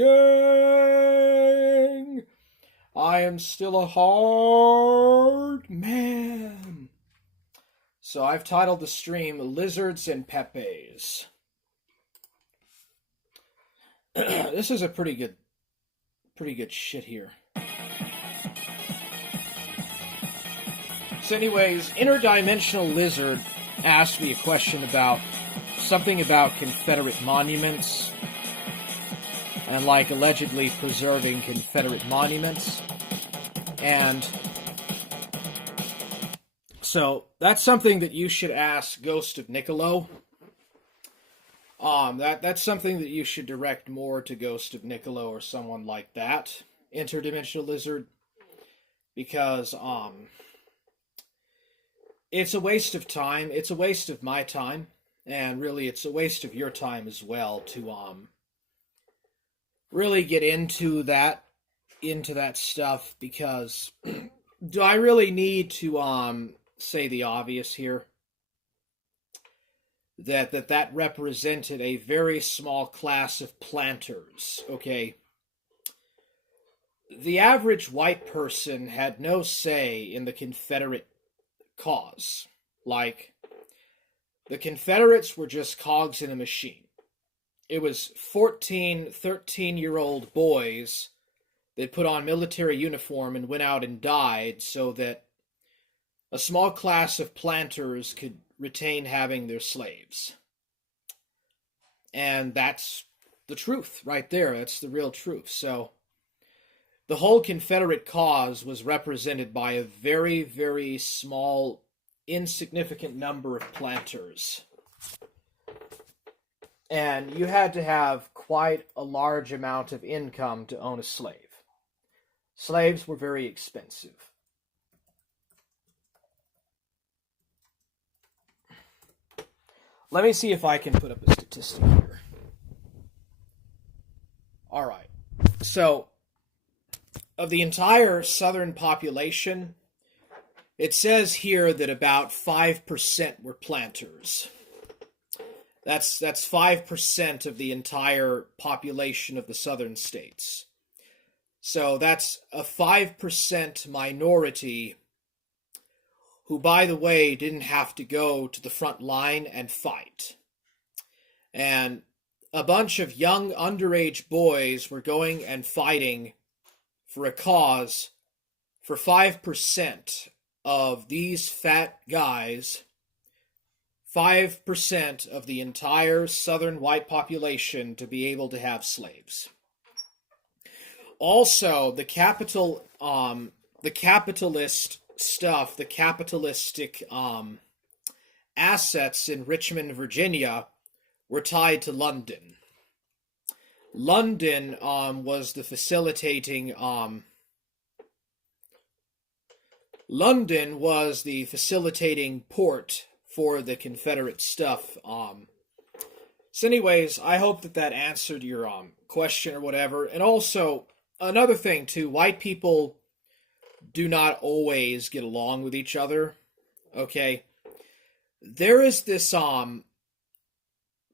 asking. I am still a hard man. So I've titled the stream Lizards and Pepes. This is a pretty good shit here. So anyways, Interdimensional Lizard asked me a question about something about Confederate monuments and like allegedly preserving Confederate monuments. And so that's something that you should ask Ghost of Niccolo. That's something that you should direct more to Ghost of Niccolo or someone like that, Interdimensional Lizard, because it's a waste of time. It's a waste of my time, and really, it's a waste of your time as well to really get into that stuff. Because do I really need to say the obvious here? That represented a very small class of planters, okay? The average white person had no say in the Confederate cause. Like, the Confederates were just cogs in a machine. It was 14, 13-year-old boys that put on military uniform and went out and died so that a small class of planters could retain having their slaves. And that's the truth right there. That's the real truth. So the whole Confederate cause was represented by a very, very small, insignificant number of planters. And you had to have quite a large amount of income to own a slave. Slaves were very expensive. Let me see if I can put up a statistic here. Alright. So, of the entire southern population, it says here that about 5% were planters. That's 5% of the entire population of the southern states. So that's a 5% minority who, by the way, didn't have to go to the front line and fight. And a bunch of young underage boys were going and fighting for a cause for 5% of these fat guys, 5% of the entire southern white population to be able to have slaves. Also, the capitalist stuff, the capitalistic assets in Richmond, Virginia, were tied to London. London was the facilitating port for the Confederate stuff. So anyways, I hope that answered your question or whatever. And also, another thing too, white people do not always get along with each other, okay? There is this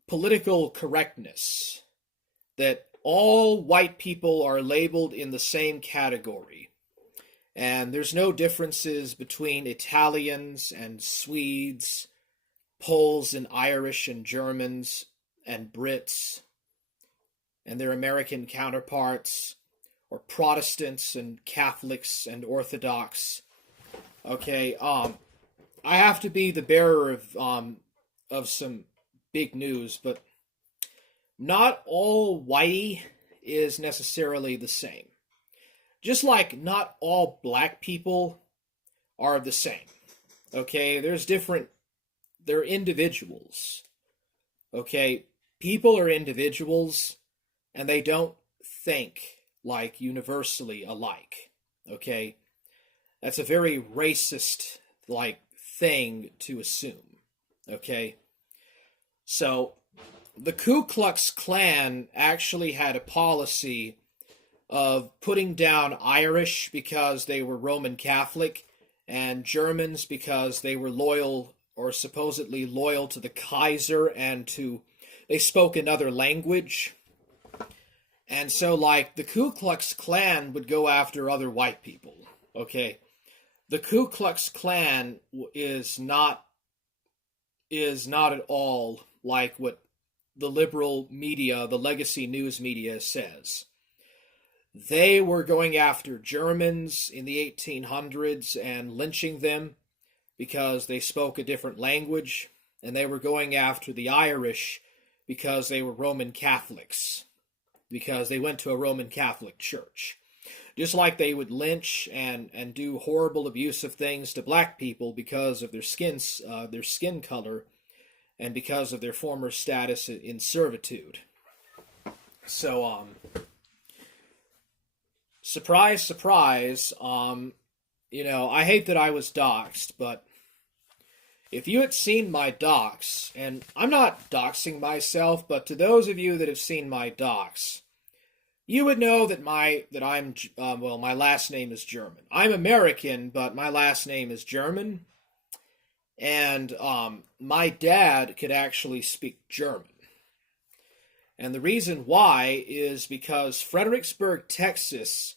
political correctness that all white people are labeled in the same category. And there's no differences between Italians and Swedes, Poles and Irish and Germans and Brits and their American counterparts, or Protestants and Catholics and Orthodox. Okay, I have to be the bearer of some big news, but not all whitey is necessarily the same. Just like not all black people are the same. Okay, they're individuals. Okay, people are individuals, and they don't think like universally alike. Okay, that's a very racist like thing to assume. Okay, so the Ku Klux Klan actually had a policy of putting down Irish because they were Roman Catholic and Germans because they were loyal or supposedly loyal to the Kaiser and they spoke another language. And so, like, the Ku Klux Klan would go after other white people. Okay, the Ku Klux Klan is not at all like what the liberal media, the legacy news media says. They were going after Germans in the 1800s and lynching them because they spoke a different language, and they were going after the Irish because they were Roman Catholics, because they went to a Roman Catholic church. Just like they would lynch and do horrible abusive things to black people because of their skin color, and because of their former status in servitude. So, surprise, surprise, I hate that I was doxxed, but if you had seen my docs, and I'm not doxing myself, but to those of you that have seen my docs, you would know that my last name is German. I'm American, but my last name is German, and my dad could actually speak German. And the reason why is because Fredericksburg, Texas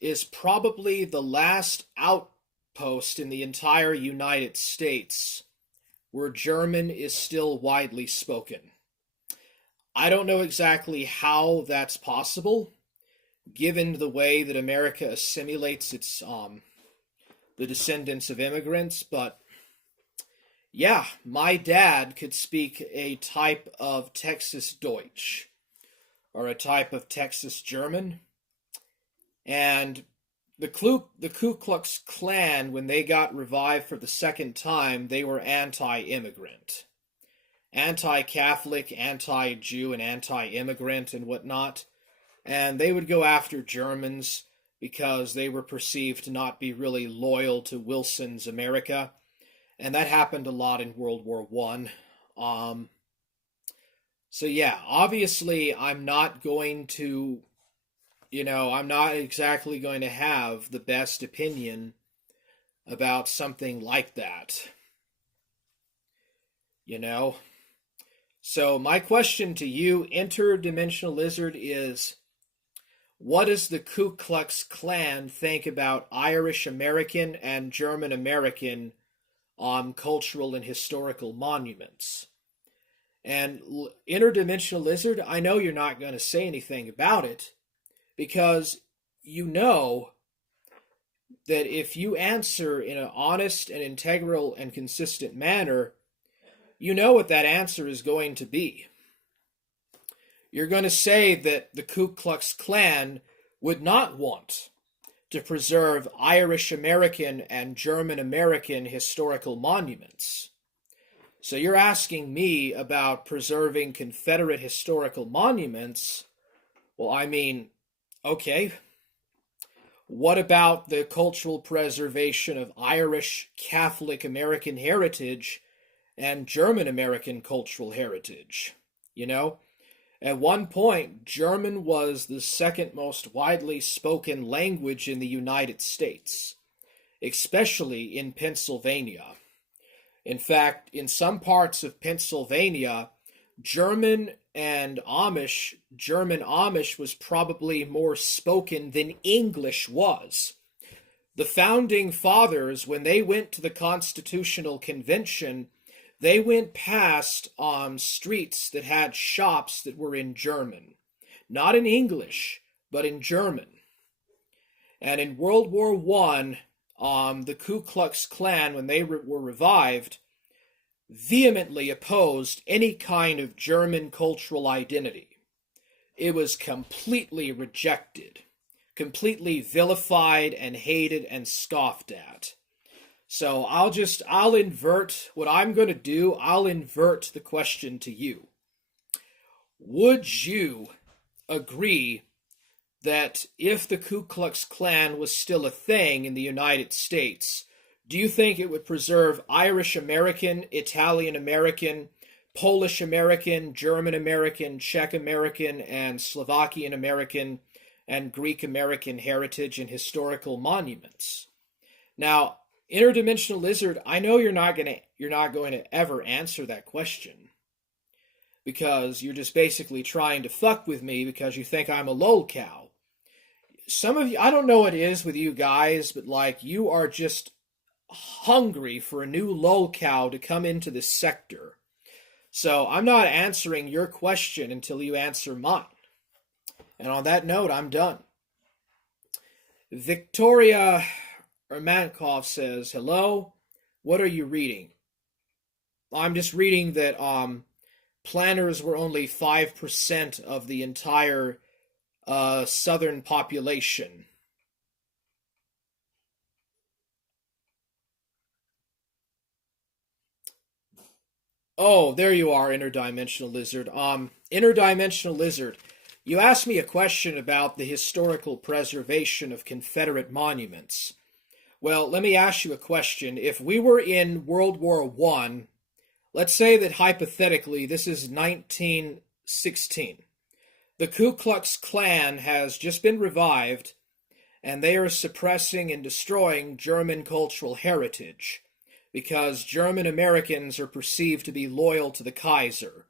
is probably the last outpost in the entire United States where German is still widely spoken. I don't know exactly how that's possible, given the way that America assimilates the descendants of immigrants, but yeah, my dad could speak a type of Texas Deutsch, or a type of Texas German, and the Ku Klux Klan, when they got revived for the second time, they were anti-immigrant. Anti-Catholic, anti-Jew, and anti-immigrant and whatnot. And they would go after Germans because they were perceived to not be really loyal to Wilson's America. And that happened a lot in World War I. So yeah, obviously I'm not going to, I'm not exactly going to have the best opinion about something like that. So my question to you, Interdimensional Lizard, is what does the Ku Klux Klan think about Irish American and German American cultural and historical monuments? And Interdimensional Lizard, I know you're not going to say anything about it because you know that if you answer in an honest and integral and consistent manner, you know what that answer is going to be. You're going to say that the Ku Klux Klan would not want to preserve Irish American and German American historical monuments. So you're asking me about preserving Confederate historical monuments. Well, I mean, okay. What about the cultural preservation of Irish Catholic American heritage and German American cultural heritage? At one point, German was the second most widely spoken language in the United States, especially in Pennsylvania. In fact, in some parts of Pennsylvania, German Amish was probably more spoken than English was. The founding fathers, when they went to the Constitutional Convention, they went past streets that had shops that were in German. Not in English, but in German. And in World War I, the Ku Klux Klan, when they were revived, vehemently opposed any kind of German cultural identity. It was completely rejected, completely vilified and hated and scoffed at. So I'll invert what I'm going to do. I'll invert the question to you. Would you agree that if the Ku Klux Klan was still a thing in the United States, do you think it would preserve Irish American, Italian American, Polish American, German American, Czech American, and Slovakian American, and Greek American heritage and historical monuments? Now, Interdimensional Lizard, I know you're not going to ever answer that question. because you're just basically trying to fuck with me because you think I'm a lolcow. Some of you, I don't know what it is with you guys, but like you are just hungry for a new lolcow to come into this sector. So I'm not answering your question until you answer mine. And on that note, I'm done. Victoria Ermankov says, hello, what are you reading? I'm just reading that planters were only 5% of the entire southern population. Oh, there you are, Interdimensional Lizard. Interdimensional Lizard, you asked me a question about the historical preservation of Confederate monuments. Well, let me ask you a question. If we were in World War I, let's say that hypothetically this is 1916. The Ku Klux Klan has just been revived, and they are suppressing and destroying German cultural heritage because German Americans are perceived to be loyal to the Kaiser.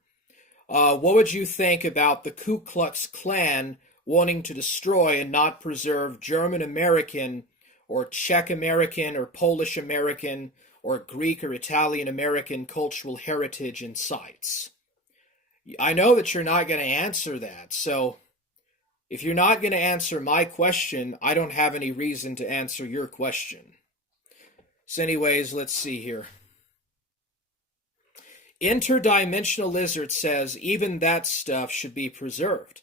What would you think about the Ku Klux Klan wanting to destroy and not preserve German American or Czech American or Polish American or Greek or Italian American cultural heritage and sites? I know that you're not going to answer that, so if you're not going to answer my question, I don't have any reason to answer your question. So anyways, let's see here. Interdimensional Lizard says even that stuff should be preserved.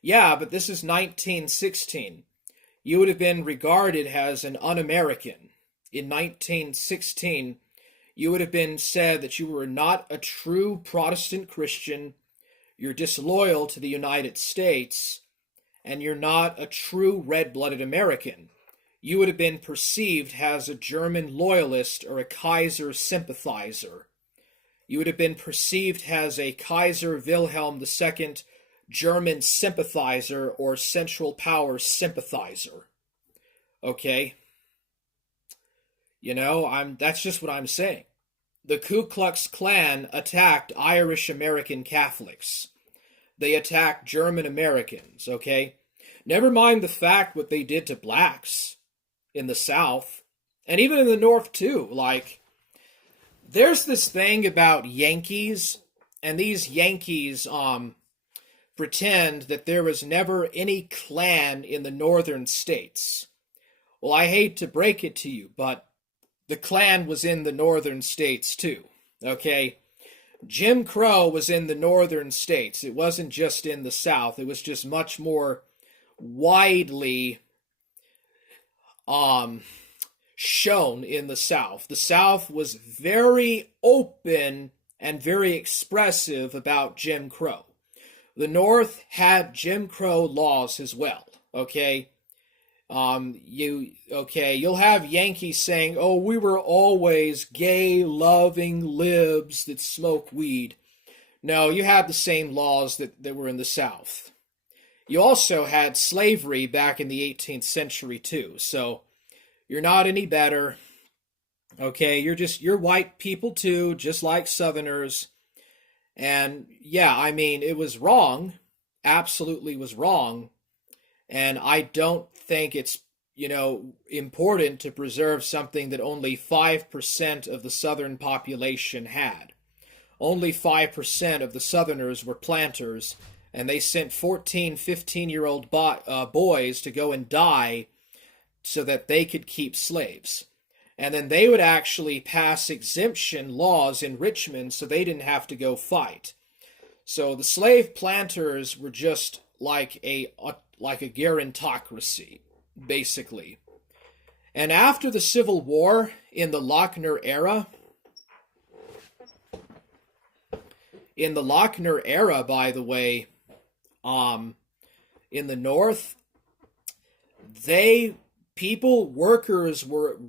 Yeah, but this is 1916. You would have been regarded as an un-American. In 1916, you would have been said that you were not a true Protestant Christian, you're disloyal to the United States, and you're not a true red-blooded American. You would have been perceived as a German loyalist or a Kaiser sympathizer. You would have been perceived as a Kaiser Wilhelm II German sympathizer or Central Power sympathizer. Okay? You know, that's just what I'm saying. The Ku Klux Klan attacked Irish American Catholics. They attacked German Americans, okay? Never mind the fact what they did to blacks in the South, and even in the North too. Like, there's this thing about Yankees, and these Yankees pretend that there was never any Klan in the northern states. Well, I hate to break it to you, but the Klan was in the northern states too, okay? Jim Crow was in the northern states. It wasn't just in the South. It was just much more widely shown in the South. The South was very open and very expressive about Jim Crow. The North had Jim Crow laws as well, okay? You'll have Yankees saying, oh, we were always gay, loving libs that smoke weed. No, you had the same laws that were in the South. You also had slavery back in the 18th century too, so you're not any better. Okay, you're white people too, just like Southerners. And yeah, I mean, it was wrong, absolutely was wrong. And I don't think it's, important to preserve something that only 5% of the Southern population had. Only 5% of the Southerners were planters, and they sent 14, 15-year-old boys to go and die so that they could keep slaves. And then they would actually pass exemption laws in Richmond so they didn't have to go fight. So the slave planters were just like a gerontocracy, basically. And after the Civil War, in the Lochner era, by the way, in the North,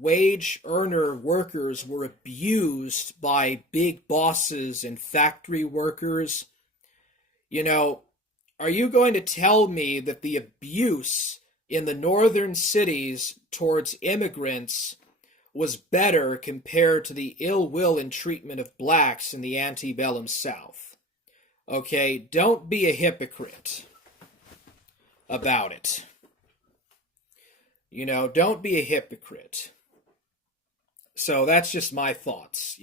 wage earner workers were abused by big bosses and factory workers. Are you going to tell me that the abuse in the northern cities towards immigrants was better compared to the ill will and treatment of blacks in the antebellum South? Okay, don't be a hypocrite about it. Don't be a hypocrite. So that's just my thoughts.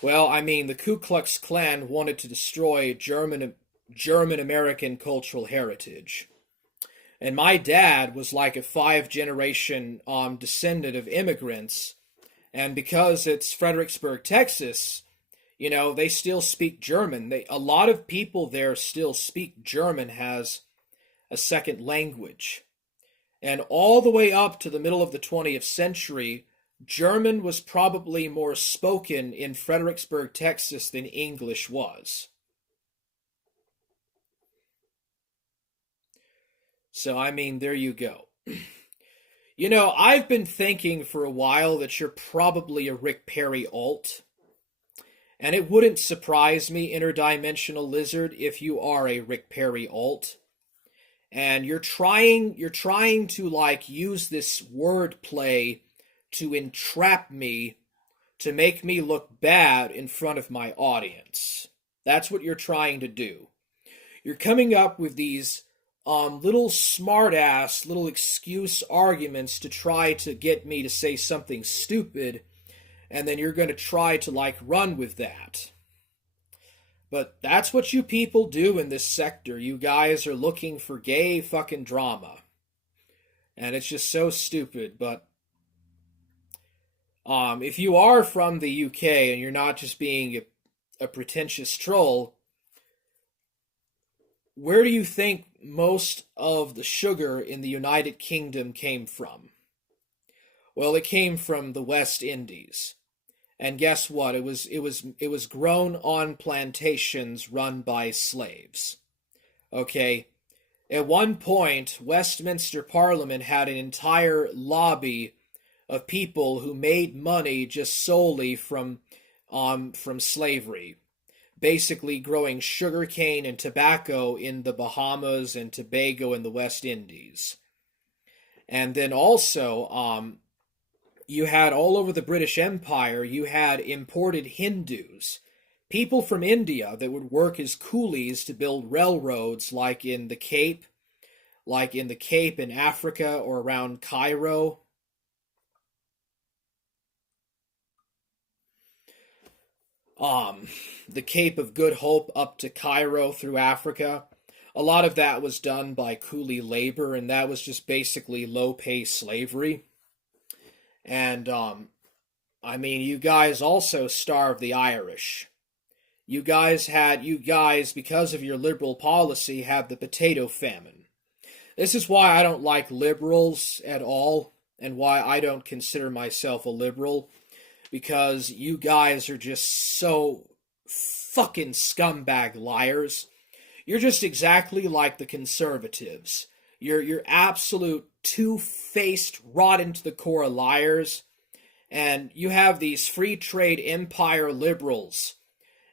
Well, I mean, the Ku Klux Klan wanted to destroy German American cultural heritage. And my dad was like a five-generation descendant of immigrants. And because it's Fredericksburg, Texas, they still speak German. A lot of people there still speak German as a second language. And all the way up to the middle of the 20th century, German was probably more spoken in Fredericksburg, Texas than English was. So, I mean, there you go. I've been thinking for a while that you're probably a Rick Perry alt. And it wouldn't surprise me, interdimensional lizard, if you are a Rick Perry alt. And you're trying to like use this wordplay to entrap me, to make me look bad in front of my audience. That's what you're trying to do. You're coming up with these little smart-ass, little excuse arguments to try to get me to say something stupid, and then you're going to try to like run with that. But that's what you people do in this sector. You guys are looking for gay fucking drama. And it's just so stupid, but if you are from the UK and you're not just being a pretentious troll, where do you think most of the sugar in the United Kingdom came from? Well, it came from the West Indies. And guess what? It was grown on plantations run by slaves. Okay? At one point, Westminster Parliament had an entire lobby of people who made money just solely from slavery. Basically growing sugarcane and tobacco in the Bahamas and Tobago in the West Indies. And then also, you had all over the British Empire, you had imported Hindus, people from India that would work as coolies to build railroads like in the Cape in Africa or around Cairo. The Cape of Good Hope up to Cairo through Africa. A lot of that was done by coolie labor, and that was just basically low-pay slavery. And, I mean, you guys also starved the Irish. You guys, because of your liberal policy, have the potato famine. This is why I don't like liberals at all, and why I don't consider myself a liberal. Because you guys are just so fucking scumbag liars. You're just exactly like the conservatives. You're absolute two-faced, rotten-to-the-core liars. And you have these free trade empire liberals.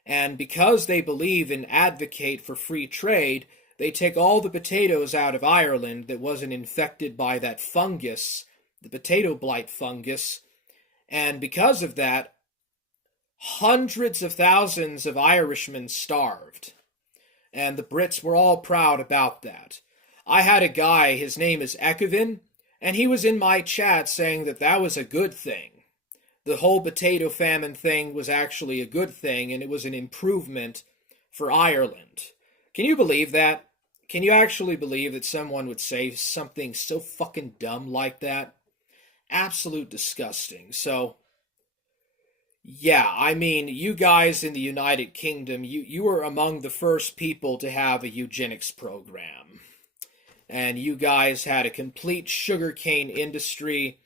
And because they believe and advocate for free trade, they take all the potatoes out of Ireland that wasn't infected by that fungus, the potato blight fungus. And because of that, hundreds of thousands of Irishmen starved. And the Brits were all proud about that. I had a guy, his name is Ekevin, and he was in my chat saying that that was a good thing. The whole potato famine thing was actually a good thing, and it was an improvement for Ireland. Can you believe that? Can you actually believe that someone would say something so fucking dumb like that? Absolute disgusting. So, yeah, I mean, you guys in the United Kingdom, you were among the first people to have a eugenics program. And you guys had a complete sugarcane industry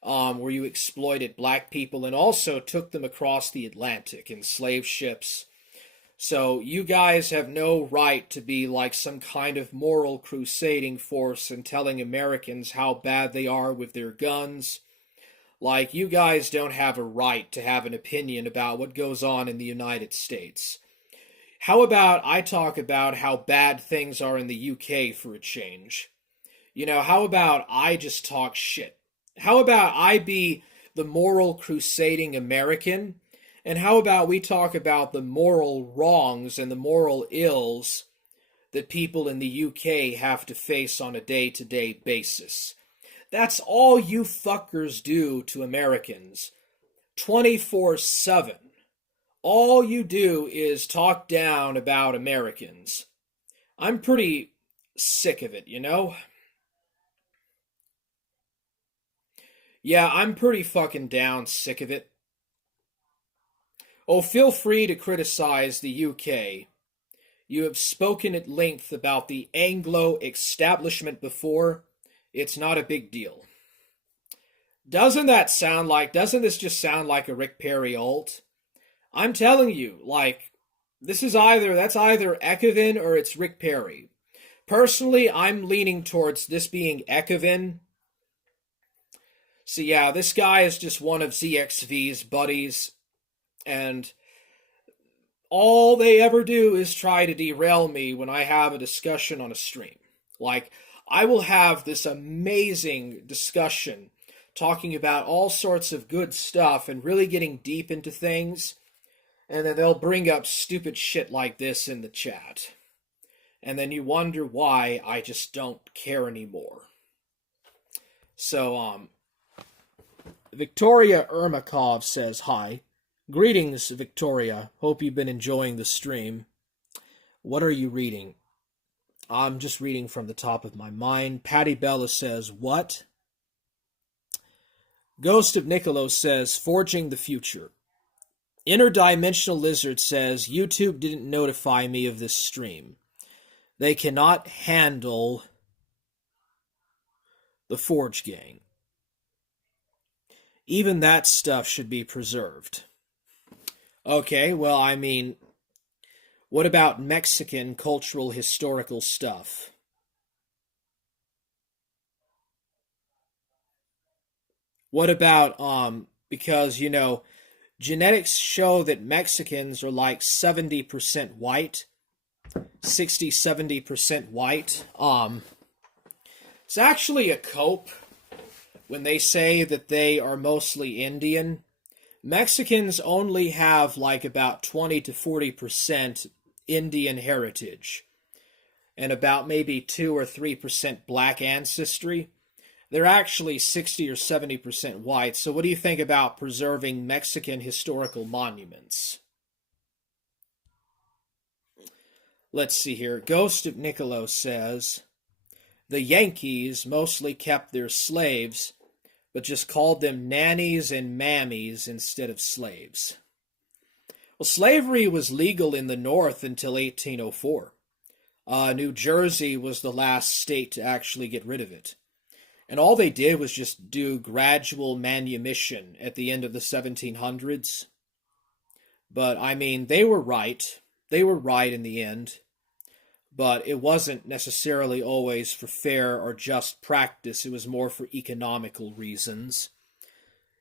where you exploited black people and also took them across the Atlantic in slave ships. So you guys have no right to be like some kind of moral crusading force and telling Americans how bad they are with their guns. Like, you guys don't have a right to have an opinion about what goes on in the United States. How about I talk about how bad things are in the UK for a change? How about I just talk shit? How about I be the moral crusading American, And how about we talk about the moral wrongs and the moral ills that people in the UK have to face on a day-to-day basis? That's all you fuckers do to Americans 24/7. All you do is talk down about Americans. I'm pretty sick of it, you know? Yeah, I'm pretty fucking down sick of it. Oh, feel free to criticize the UK. You have spoken at length about the Anglo establishment before. It's not a big deal. Doesn't this just sound like a Rick Perry alt? I'm telling you, like, that's either Ekevin or it's Rick Perry. Personally, I'm leaning towards this being Ekevin. So yeah, this guy is just one of ZXV's buddies, and all they ever do is try to derail me when I have a discussion on a stream. Like, I will have this amazing discussion talking about all sorts of good stuff and really getting deep into things, and then they'll bring up stupid shit like this in the chat. And then you wonder why I just don't care anymore. So, Victoria Ermakov says hi. Greetings, Victoria. Hope you've been enjoying the stream. What are you reading? I'm just reading from the top of my mind. Patty Bella says, what? Ghost of Niccolo says, forging the future. Interdimensional Lizard says, YouTube didn't notify me of this stream. They cannot handle the Forge Gang. Even that stuff should be preserved. Okay, well, I mean, what about Mexican cultural historical stuff? What about, because, you know, genetics show that Mexicans are like 70% white, 60-70% white. It's actually a cope when they say that they are mostly Indian. Mexicans only have like about 20 to 40% Indian heritage and about maybe 2 or 3% black ancestry. They're actually 60 or 70% white. So what do you think about preserving Mexican historical monuments? Let's see here. Ghost of Niccolo says, the Yankees mostly kept their slaves, but just called them nannies and mammies instead of slaves. Well, slavery was legal in the North until 1804. New Jersey was the last state to actually get rid of it. And all they did was just do gradual manumission at the end of the 1700s. But, I mean, they were right. They were right in the end. But it wasn't necessarily always for fair or just practice. It was more for economical reasons.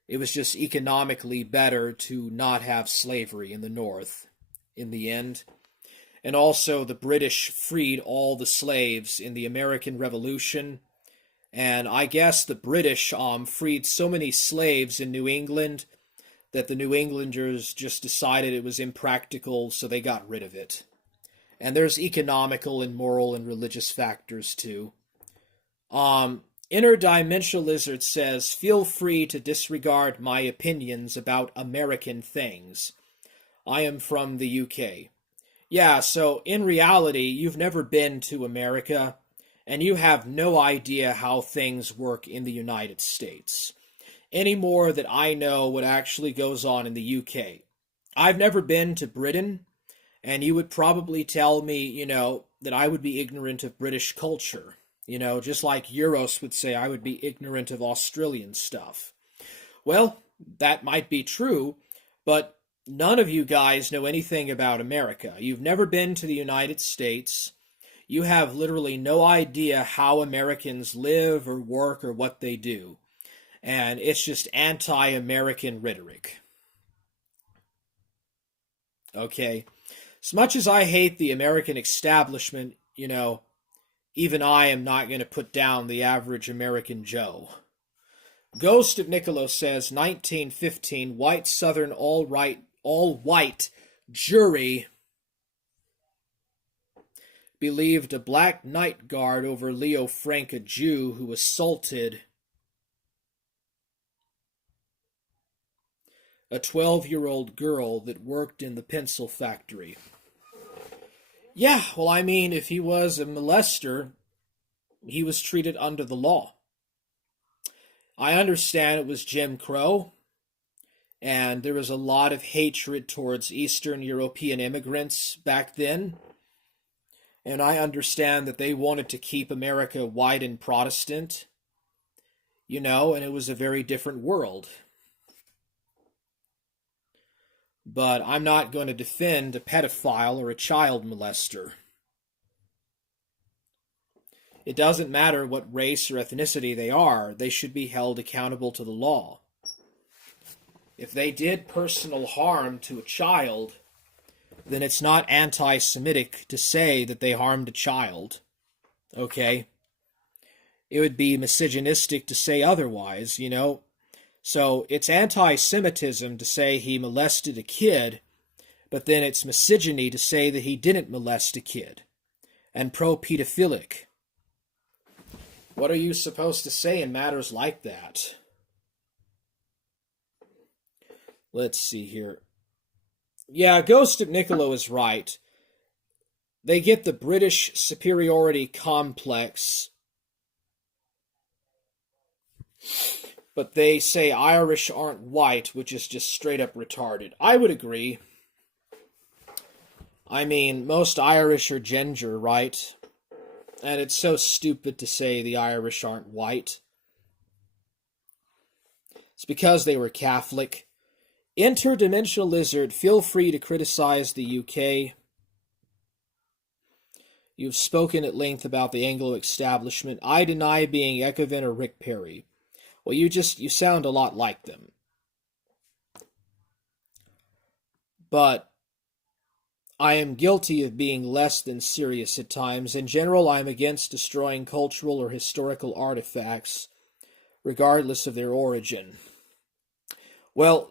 It was just economically better to not have slavery in the North in the end. And also the British freed all the slaves in the American Revolution. And I guess the British freed so many slaves in New England that the New Englanders just decided it was impractical, so they got rid of it. And there's economical and moral and religious factors too. Interdimensional Lizard says, feel free to disregard my opinions about American things. I am from the UK. Yeah, so in reality, you've never been to America, and you have no idea how things work in the United States, any more that I know what actually goes on in the UK. I've never been to Britain, and you would probably tell me, you know, that I would be ignorant of British culture. You know, just like Euros would say I would be ignorant of Australian stuff. Well, that might be true, but none of you guys know anything about America. You've never been to the United States. You have literally no idea how Americans live or work or what they do. And it's just anti-American rhetoric. Okay? As much as I hate the American establishment, you know, even I am not going to put down the average American Joe. Ghost of Niccolo says, 1915, white Southern all-white jury believed a black night guard over Leo Frank, a Jew who assaulted a 12-year-old girl that worked in the pencil factory. Yeah, well, I mean, if he was a molester, he was treated under the law. I understand it was Jim Crow, and there was a lot of hatred towards Eastern European immigrants back then. And I understand that they wanted to keep America white and Protestant, and it was a very different world. But I'm not going to defend a pedophile or a child molester. It doesn't matter what race or ethnicity they are, they should be held accountable to the law. If they did personal harm to a child, then it's not anti-Semitic to say that they harmed a child. Okay? It would be misogynistic to say otherwise, So it's anti-Semitism to say he molested a kid, but then it's misogyny to say that he didn't molest a kid. And pro-pedophilic. What are you supposed to say in matters like that? Let's see here. Yeah, Ghost of Niccolo is right. They get the British superiority complex, but they say Irish aren't white, which is just straight up retarded. I would agree. I mean, most Irish are ginger, right? And it's so stupid to say the Irish aren't white. It's because they were Catholic. Interdimensional Lizard, feel free to criticize the UK. You've spoken at length about the Anglo establishment. I deny being Ecovin or Rick Perry. Well, you sound a lot like them. But I am guilty of being less than serious at times. In general, I am against destroying cultural or historical artifacts, regardless of their origin. Well,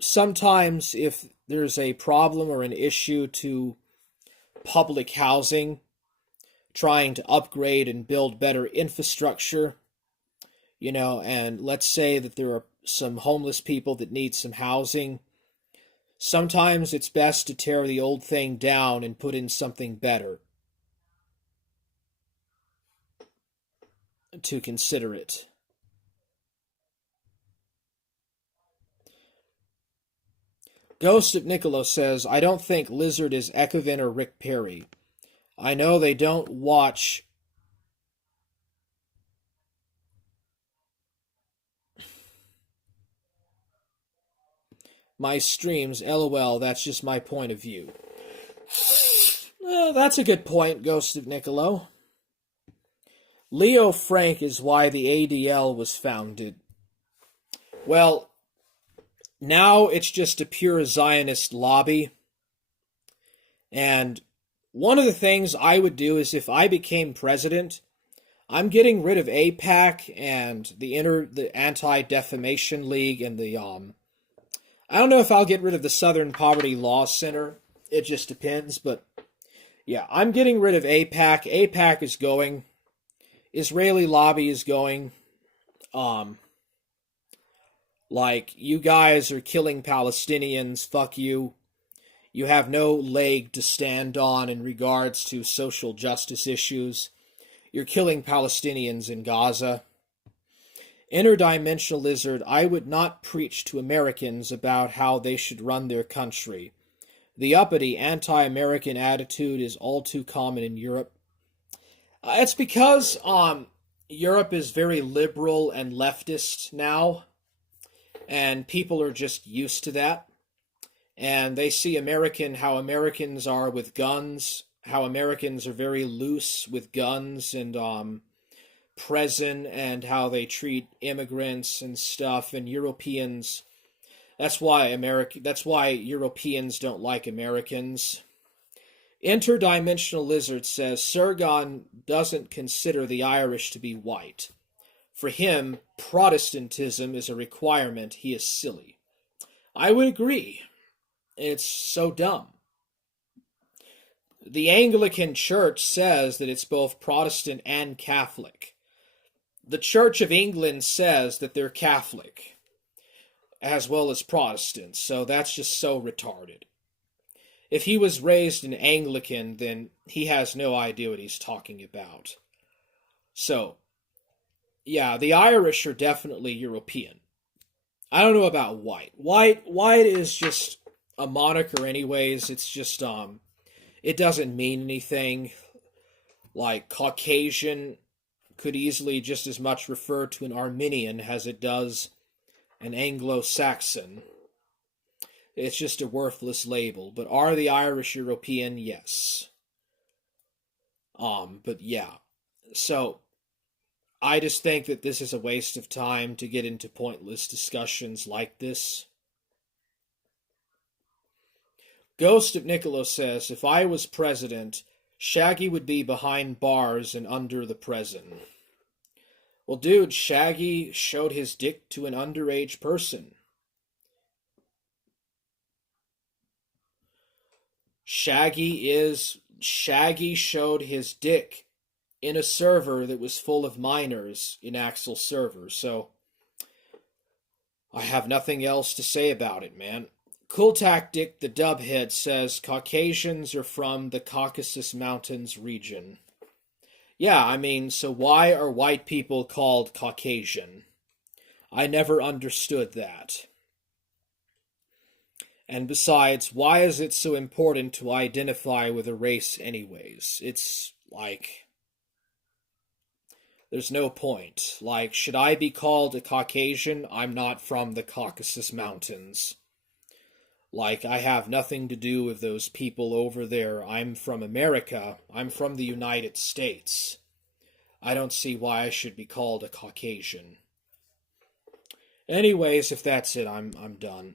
sometimes if there's a problem or an issue to public housing, trying to upgrade and build better infrastructure, and let's say that there are some homeless people that need some housing, sometimes it's best to tear the old thing down and put in something better to consider it. Ghost of Niccolo says, I don't think Lizard is Ecovin or Rick Perry. I know they don't watch my streams. LOL, that's just my point of view. Well, that's a good point, Ghost of Niccolo. Leo Frank is why the ADL was founded. Well, now it's just a pure Zionist lobby. And one of the things I would do is if I became president, I'm getting rid of AIPAC and the Anti-Defamation League and the I don't know if I'll get rid of the Southern Poverty Law Center. It just depends, but yeah, I'm getting rid of AIPAC. AIPAC is going. Israeli lobby is going. You guys are killing Palestinians, fuck you. You have no leg to stand on in regards to social justice issues. You're killing Palestinians in Gaza. Interdimensional Lizard, I would not preach to Americans about how they should run their country. The uppity anti-American attitude is all too common in Europe. It's because Europe is very liberal and leftist now. And people are just used to that. And they see how Americans are with guns, how Americans are very loose with guns and present, and how they treat immigrants and stuff, and Europeans. That's why Europeans don't like Americans. Interdimensional Lizard says Sergon doesn't consider the Irish to be white. For him, Protestantism is a requirement. He is silly. I would agree. It's so dumb. The Anglican Church says that it's both Protestant and Catholic. The Church of England says that they're Catholic, as well as Protestants, so that's just so retarded. If he was raised an Anglican, then he has no idea what he's talking about. So, yeah, the Irish are definitely European. I don't know about white. White is just a moniker anyways. It's just it doesn't mean anything. Like Caucasian could easily just as much refer to an Armenian as it does an Anglo-Saxon. It's just a worthless label. But are the Irish European? Yes. But yeah. So I just think that this is a waste of time to get into pointless discussions like this. Ghost of Niccolo says, if I was president, Shaggy would be behind bars and under the prison. Well, dude, Shaggy showed his dick to an underage person. Shaggy showed his dick in a server that was full of minors in Axel's server, so I have nothing else to say about it, man. Cool Tactic, the dubhead, says Caucasians are from the Caucasus Mountains region. Yeah, I mean, so why are white people called Caucasian? I never understood that. And besides, why is it so important to identify with a race anyways? It's like, there's no point. Like, should I be called a Caucasian? I'm not from the Caucasus Mountains. Like, I have nothing to do with those people over there. I'm from America. I'm from the United States. I don't see why I should be called a Caucasian. Anyways, if that's it, I'm done.